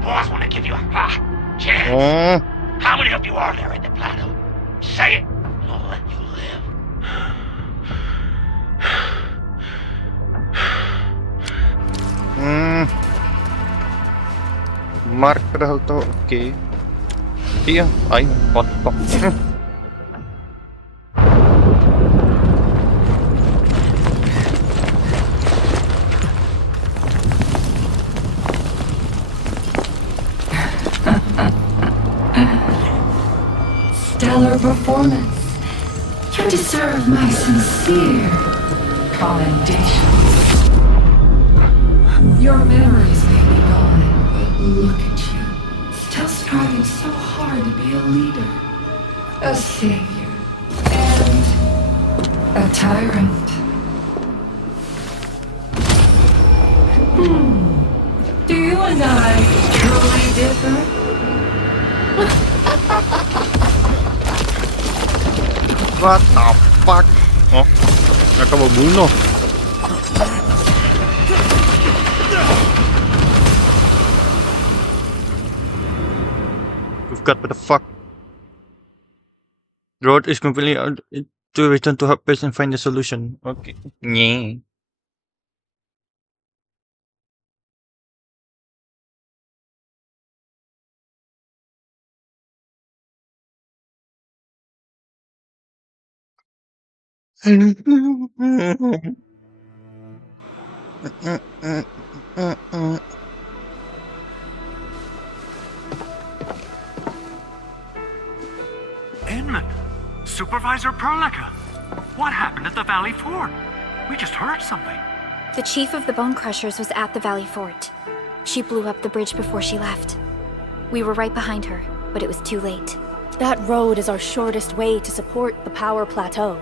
Boys want to give you a chance. How many of you are there in the plateau? Say it, and I'll let you live. Mark padahal to, okay. Iya, ay, kotok. Stellar performance. You deserve my sincere commendation. Your memories may be gone, but look at you. Still striving so hard to be a leader, a savior, and a tyrant. Do you and I truly differ? What the fuck? Oh, mereka mau bunuh. You've got what the fuck? The road is completely out to return to her base and find a solution. Okay. Yeah. Inman! Supervisor Perlica! What happened at the Valley Fort? We just heard something. The chief of the Bone Crushers was at the Valley Fort. She blew up the bridge before she left. We were right behind her, but it was too late. That road is our shortest way to support the power plateau.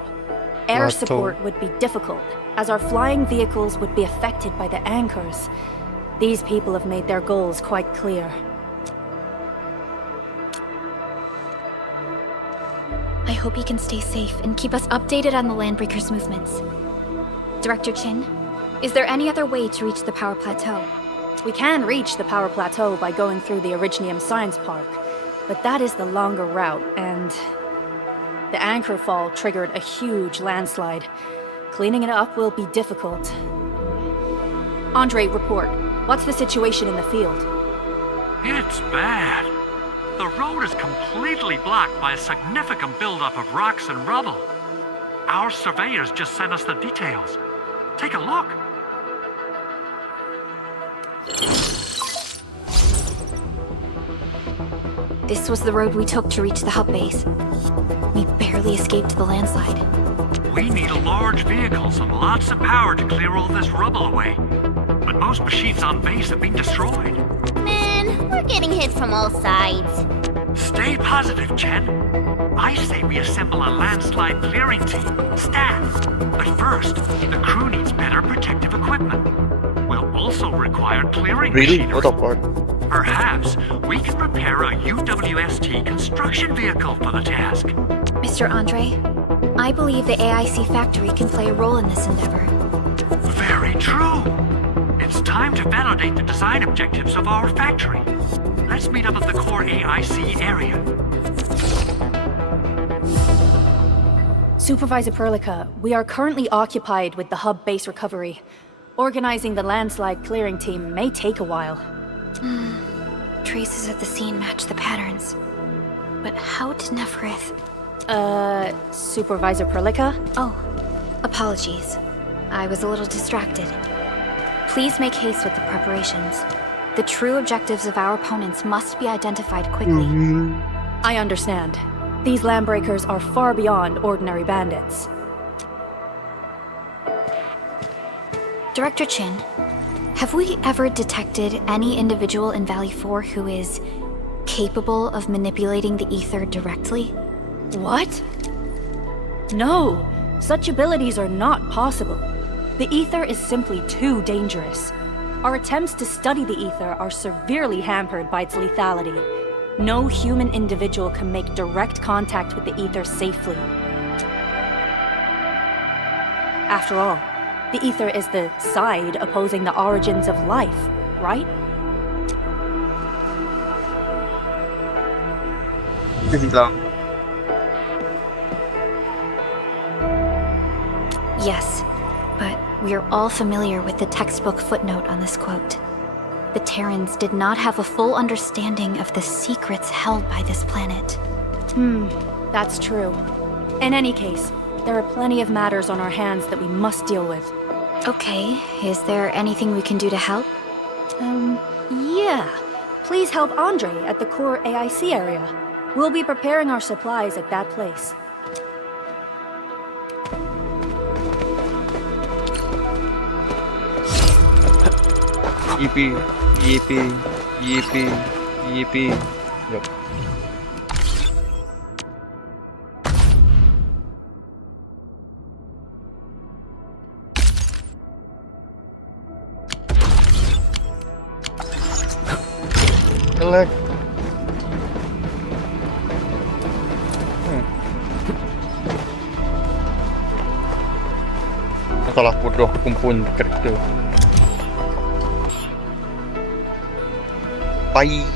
Air support would be difficult, as our flying vehicles would be affected by the anchors. These people have made their goals quite clear. I hope he can stay safe and keep us updated on the Landbreakers' movements. Director Chin, is there any other way to reach the power plateau? We can reach the power plateau by going through the Originium Science Park, but that is the longer route, and the anchor fall triggered a huge landslide. Cleaning it up will be difficult. Andre, report. What's the situation in the field? It's bad. The road is completely blocked by a significant buildup of rocks and rubble. Our surveyors just sent us the details. Take a look. This was the road we took to reach the hub base. We barely escaped the landslide. We need large vehicles and lots of power to clear all this rubble away. But most machines on base have been destroyed. Man, we're getting hit from all sides. Stay positive, Chen. I say we assemble a landslide clearing team, staff. But first, the crew needs better protective equipment. We'll also require clearing machinery. Perhaps we can prepare a UWST construction vehicle for the task. Mr. Andre, I believe the AIC factory can play a role in this endeavor. Very true. It's time to validate the design objectives of our factory. Let's meet up at the core AIC area. Supervisor Perlica, we are currently occupied with the hub base recovery. Organizing the landslide clearing team may take a while. Traces at the scene match the patterns. But how did Nefarith... Supervisor Perlica? Oh, apologies. I was a little distracted. Please make haste with the preparations. The true objectives of our opponents must be identified quickly. I understand. These Landbreakers are far beyond ordinary bandits. Director Chin, have we ever detected any individual in Valley 4 who is capable of manipulating the ether directly? What? No, such abilities are not possible. The ether is simply too dangerous. Our attempts to study the ether are severely hampered by its lethality. No human individual can make direct contact with the ether safely. After all, the ether is the side opposing the origins of life, right? Yes, but we are all familiar with the textbook footnote on this quote. The Terrans did not have a full understanding of the secrets held by this planet. That's true. In any case, there are plenty of matters on our hands that we must deal with. Okay, is there anything we can do to help? Yeah. Please help Andre at the core AIC area. We'll be preparing our supplies at that place. Yippee, yippee, yippee, yippee. Yep. Select. Salah bodoh kumpul karakter. Bye.